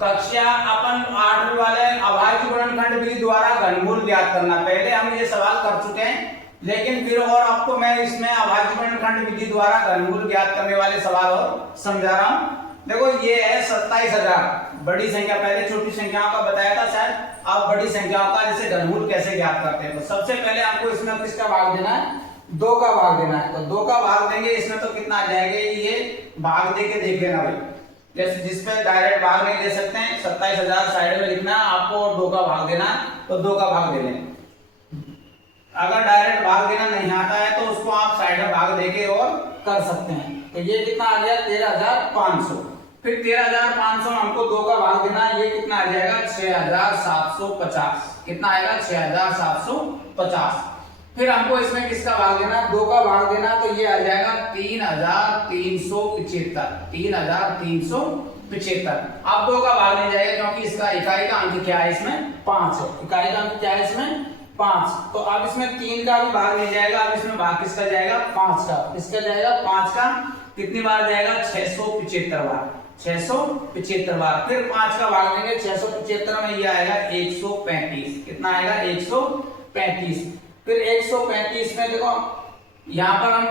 कक्षा अपन 8वीं वाले अभाज्य गुणनखंड विधि द्वारा घनमूल ज्ञात करना, पहले हम ये सवाल कर चुके हैं, लेकिन फिर और आपको मैं इसमें अभाज्य गुणनखंड विधि द्वारा घनमूल ज्ञात करने वाले सवाल और समझा रहा हूं। देखो ये है 27,000, बड़ी संख्या, पहले छोटी संख्याओं का बताया था शायद, अब बड़ी संख्याओं का जैसे घनमूल कैसे ज्ञात करते हैं। तो सबसे पहले हमको इसमें किसका भाग देना है, 2 का भाग देना है। तो 2 का भाग देंगे, इसमें तो कितना आ जाएगा, ये भाग दे के देख लेना भाई, जैसे जिसपे डायरेक्ट भाग नहीं दे सकते हैं, 27,000 साइड में लिखना है आपको और 2 का भाग देना है, तो 2 का भाग दे लें। अगर डायरेक्ट भाग देना नहीं आता है तो उसको आप साइड में भाग देके और कर सकते हैं। तो ये कितना आ गया 13,500, फिर 13,500 हमको 2 का भाग देना है, ये कितना आ जाएगा 6,750, कितना आएगा 6,750। फिर हमको इसमें किसका भाग देना, 2 का भाग देना, तो ये आ जाएगा 3,375, 3,375। अब 2 का भाग नहीं जाएगा क्योंकि इसका इकाई का अंक क्या है, इसमें 5 है, इकाई का अंक क्या है इसमें 5। तो अब इसमें 3 का भी भाग नहीं जाएगा, अब इसमें भाग किसका जाएगा 5 का, किसका जाएगा 5 का, कितनी बार जाएगा 675 बार, 675 बार। फिर 5 का भाग देंगे 675 में, ये आएगा 135, कितना आएगा 135। फिर 135 में देखो यहाँ पर हम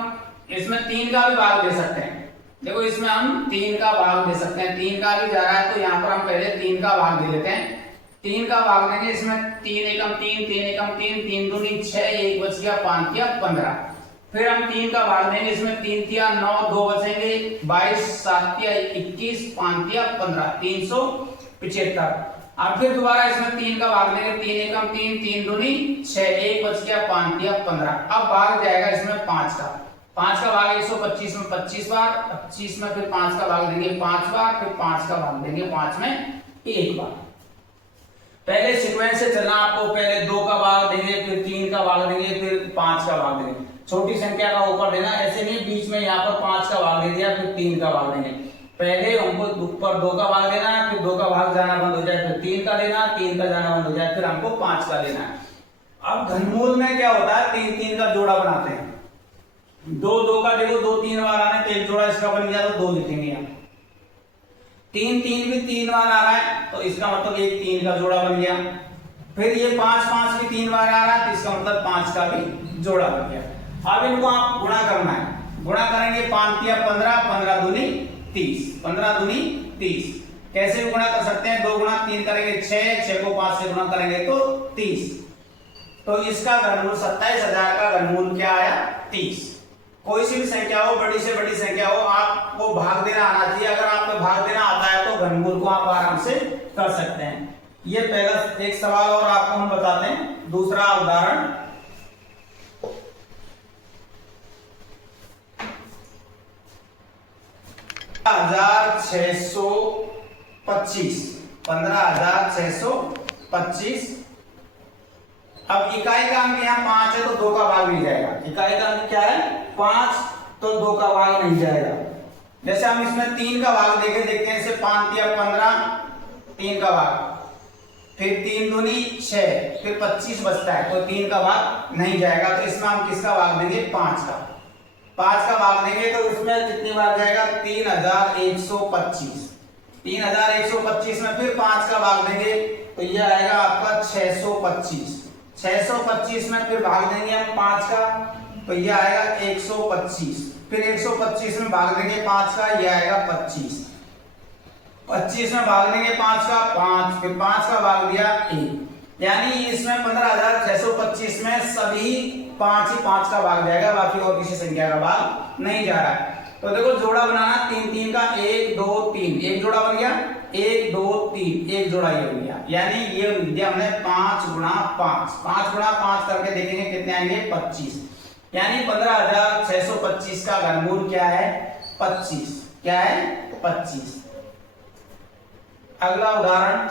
इसमें 3 का भी भाग दे सकते हैं, देखो इसमें हम 3 का भाग दे सकते हैं, 3 का भी जा रहा है तो यहाँ पर हम पहले 3 का भाग दे लेते हैं। 3 का भाग देंगे, इसमें 3 एकम 3, 3 एकम 3, 3 दूनी 6, 1 बच गया, 5 तिया 15। फिर हम 3 का भाग देंगे, इसमें 3 तिया 9, 2 बचेंगे 22, 7 तिया 21, 5 तिया 15, 375। अब फिर दोबारा इसमें 3 का भाग देंगे, 3 एकम 3, 3 दूनी 6, 1 बच गया, 5 तिया 15। अब भाग जाएगा इसमें 5 का, 5 का भाग 125 में 25 बार, 25 में फिर 5 का भाग देंगे 5 बार, फिर 5 का भाग देंगे 5 में 1 बार। पहले सीक्वेंस से चलना आपको, पहले 2 का भाग देंगे, फिर 3 का भाग देंगे, फिर 5 का भाग देंगे, छोटी संख्या का ऊपर देना, ऐसे नहीं बीच में यहाँ पर 5 का भाग दे दिया फिर 3 का भाग देंगे। पहले हमको ऊपर 2 का भाग देना है, फिर 2 का भाग जाना बंद हो जाए, फिर 3 का लेना, 3 का जाना बंद हो जाए, फिर हमको 5 का लेना है। अब घनमूल में क्या होता है, 3-3 का जोड़ा बनाते हैं, 2-2 का देखो 2-3 बार आने, तो एक जोड़ा इसका बन गया तो 2 लिखेंगे यहाँ। 3-3 भी 3 बार आ रहा है तो इसका मतलब एक 3 का जोड़ा बन गया। फिर ये 5-5 भी 3 बार आ रहा है तो इसका मतलब 5 का भी जोड़ा बन गया। अब इनको आप गुणा करना है, गुणा करेंगे 5 तिया 15, 15 दूनी 30, 15 दूनी 30। कैसे भी गुणा कर सकते हैं, 2 गुणा 3 करेंगे 6, 6 को 5 से गुणा करेंगे तो 30। तो इसका घनमूल 27,000 का घनमूल क्या आया 30। कोई सी भी संख्या हो, बड़ी से बड़ी संख्या हो, आपको भाग देना आना चाहिए। अगर आपको भाग देना आता है तो घनमूल को आप आराम से कर सकते हैं। ये पहला एक सवाल और आपको हम बताते हैं, दूसरा उदाहरण। $15,625। अब इकाई का अंक यहाँ 5 है तो 2 का भाग नहीं जाएगा, इकाई का अंक क्या है 5, तो 2 का भाग नहीं जाएगा। जैसे हम इसमें 3 का भाग देके देखते हैं, इसे 5 तिया 15, 3 का भाग, फिर 3 दूनी 6, फिर 25 बचता है तो 3 का भाग नहीं जाएगा। तो इसमें हम किसका भाग देंगे 5 का, 5 का भाग देंगे तो इसमें कितनी बार जाएगा 3,125, 3,125 में फिर 5 का भाग देंगे तो ये आएगा आपका 625, 625 में फिर भाग देंगे हम 5 का तो ये आएगा 125, फिर 125 में भाग देंगे 5 का, ये आएगा 25, 25 में भाग देंगे 5 का 5, फिर 5 का भाग दिया 1। यानी इसमें 15,625 में सभी 5 ही 5 का भाग जाएगा, बाकी और किसी संख्या का भाग नहीं जा रहा है। तो देखो जोड़ा बनाना 3-3 का, 1 2 3, एक जोड़ा बन गया, 1 2 3, एक जोड़ा ये बन गया। यानी ये विद्या हमने 5 गुणा 5, 5 गुणा 5 करके देखेंगे कितने आएंगे 25। यानी 15,625 का घनमूल क्या है 25, क्या है 25। अगला उदाहरण,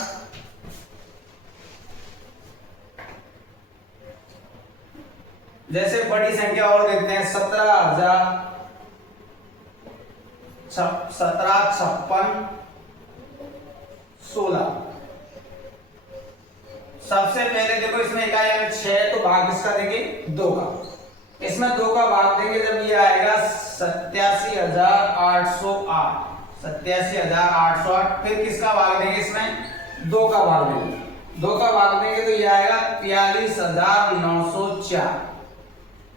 जैसे बड़ी संख्या और देखते हैं 1756 16। सबसे पहले देखो इसमें इकाई है 6, तो भाग किसका देंगे 2 का, इसमें 2 का भाग देंगे जब ये आएगा 87,808, 87,808। फिर किसका भाग देंगे इसमें, 2 का भाग देंगे, 2 का भाग देंगे तो ये आएगा 43,904।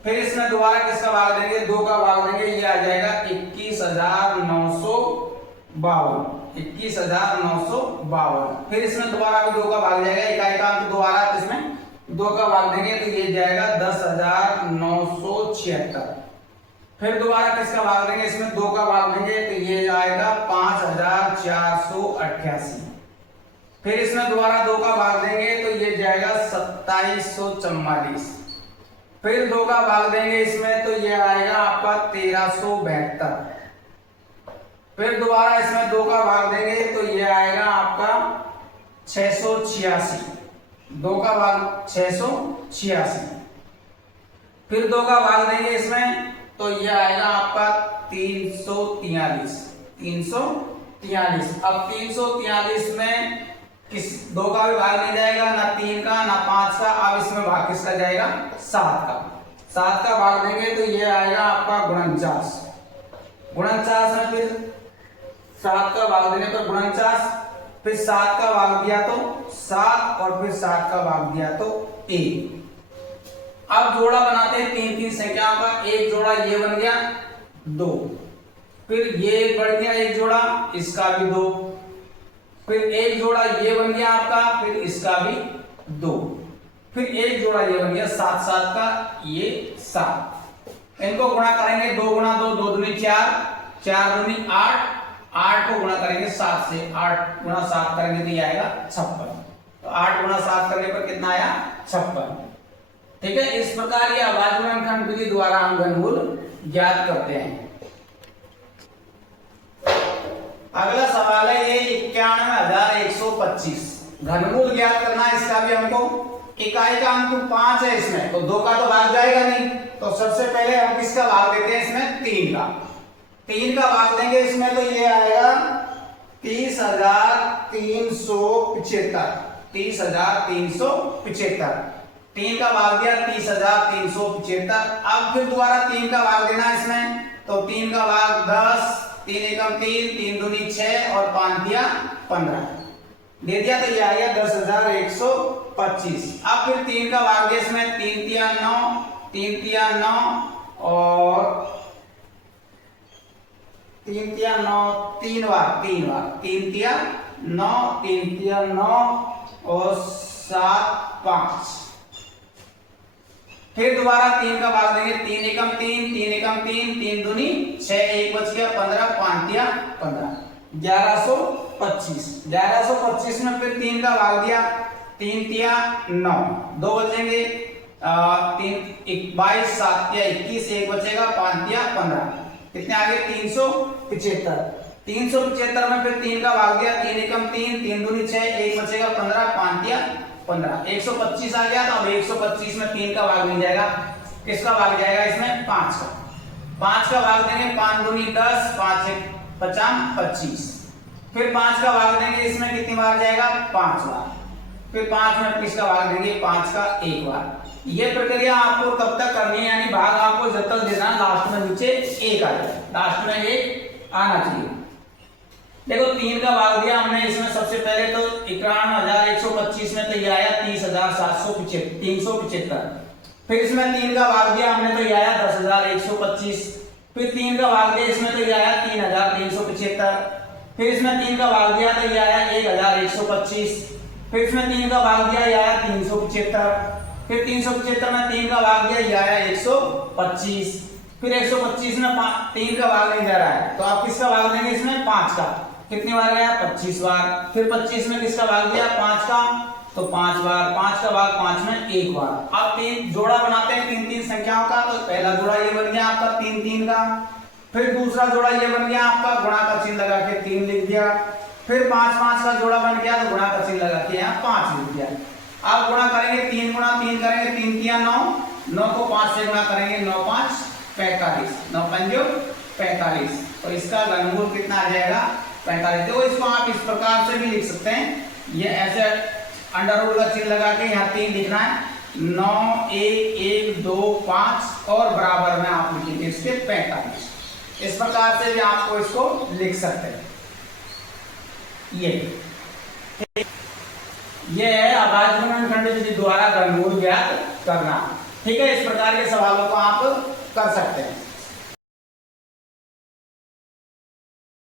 फिर इसमें दोबारा किसका भाग देंगे, 2 का भाग देंगे, ये आ जाएगा 21,952, 21,952। फिर इसमें दोबारा भी 2 का भाग जाएगा, इकाई का अंक दोबारा इसमें 2 का भाग देंगे तो ये जाएगा 10,976। फिर दोबारा किसका भाग देंगे, इसमें 2 का भाग देंगे तो ये आएगा 5,488। फिर इसमें दोबारा 2 का भाग देंगे तो ये जाएगा 2744। फिर 2 का भाग देंगे इसमें तो ये आएगा आपका 1372। फिर दोबारा इसमें 2 का भाग देंगे तो ये आएगा आपका 686, 2 का भाग 686। फिर 2 का भाग देंगे इसमें तो ये आएगा आपका 343, 343। अब 343 में किस 2 का भी भाग नहीं जाएगा, ना 3 का ना 5 का। अब इसमें भाग किसका जाएगा, 7 का। 7 का भाग देंगे तो ये आएगा आपका 49, 49 में फिर 7 का भाग देने पर 49, फिर 7 का भाग दिया तो 7 और फिर 7 का भाग दिया तो 1। अब जोड़ा बनाते हैं 3 संख्याओं का। एक जोड़ा ये बन गया 2, फिर ये बढ़ गया एक जोड़ा, इसका भी 2, फिर एक जोड़ा ये बन गया आपका, फिर इसका भी 2, फिर एक जोड़ा ये बन गया 7 7 का, ये 7। इनको गुणा करेंगे 2 गुणा 2, 2 दूनी 4, 4 दूनी 8, 8 को गुणा करेंगे 7 से, 8 गुणा 7 करेंगे तो ये आएगा 56। तो 8 गुणा 7 करने पर कितना आया, 56। ठीक है, इस प्रकार ये अभाज्य गुणनखंड विधि द्वारा हम घनमूल ज्ञात करते हैं। अगला सवाल है ये 91,125 घनमूल ज्ञात करना है। इसका भी हमको इकाई का अंक 5 है इसमें, तो 2 का तो भाग जाएगा नहीं, तो सबसे पहले हम किसका भाग देते हैं इसमें, 3 का। 3 का भाग देंगे इसमें तो ये आएगा 30,375, 30,375। 3 का भाग दिया 30,375। अब फिर दोबारा 3 का भाग देना है इसमें, तो 3 का भाग 10, 3 एकम 3, 3 दूनी 6 और 5 दिया 15 दे दिया, तो ये आ गया 10,125। अब फिर 3 का भाग दिया इसमें, 3 तिया 9, 3 तिया 9 और 3 तिया 9, 3 बार 3 तिया 9, 3 तिया 9 और 7 5। फिर दोबारा 3 का भाग देंगे, 3 एकम 3, 3 एकम 3, 3 दूनी 6, 1 बच गया 15, 5 तिया 15, 1125। 1125 में फिर 3 का भाग दिया, 3 तिया 9, 2 बचेंगे 3 22, 7 तिया 21, 1 बचेगा 5 तिया 15, कितने आ गए 375। 375 में फिर 3 का भाग दिया, 3 एकम 3, 3 दूनी 6, 1 बचेगा 15, 5 तिया 15, 125 आ गया। तो अब 125 में 3 का भाग मिल जाएगा, किसका भाग जाएगा इसमें, 5 का। 5 का भाग देंगे, 5 दूनी 10, 5 एक 50, 25। फिर 5 का भाग देंगे इसमें, कितनी बार जाएगा, 5 बार। फिर 5 में किसका भाग देंगे, 5 का 1 बार। ये प्रक्रिया आपको तब तक करनी है, यानी भाग आपको जब तक देना लास्ट में नीचे 1 आ जाए, लास्ट में 1 आना चाहिए। देखो 3 का भाग दिया हमने इसमें, सबसे पहले तो 91,125 में तो ये आया 30,375। फिर इसमें 3 का भाग दिया हमने तो ये आया 10,125। फिर 3 का भाग दिया इसमें तो ये आया 3,375। फिर इसमें 3 का भाग दिया तो ये आया 1,125। फिर इसमें 3 का भाग दिया ये आया 375। फिर 375 में 3 का भाग दिया ये आया 125। फिर 125 में 3 का भाग नहीं जा रहा है, तो आप किसका भाग देंगे इसमें, 5 का। कितनी बार गया, 25 बार। फिर 25 में किसका भाग दिया, 5 का, तो 5 बार। 5 का भाग 5 में 1 बार। अब 3 जोड़ा बनाते हैं 3 संख्याओं का। तो पहला जोड़ा ये बन गया आपका 3 का। फिर दूसरा जोड़ा ये बन गया आपका, गुणा का चिन्ह लगा के 3 लिख दिया। फिर 5 का जोड़ा बन गया, तो गुणा का चिन्ह लगा के यहाँ 5 लिख दिया। अब गुणा करेंगे, 3 गुणा 3 करेंगे, 3 तिया 9, 9 को 5 से गुणा करेंगे, 9 5 45, 9 पंजो 45। तो इसका घनमूल कितना आ जाएगा, 45। तो इसको आप इस प्रकार से भी लिख सकते हैं, ये ऐसे अंडर रूट का चिन्ह लगा के यहाँ 3 लिखना है, 9 1 1 2 5 और बराबर में आप लिखेंगे इसके 45। इस प्रकार से भी आपको इसको लिख सकते हैं। ये है अभाज्य गुणनखंड विधि द्वारा घनमूल ज्ञात करना। ठीक है, इस प्रकार के सवालों को आप कर सकते हैं।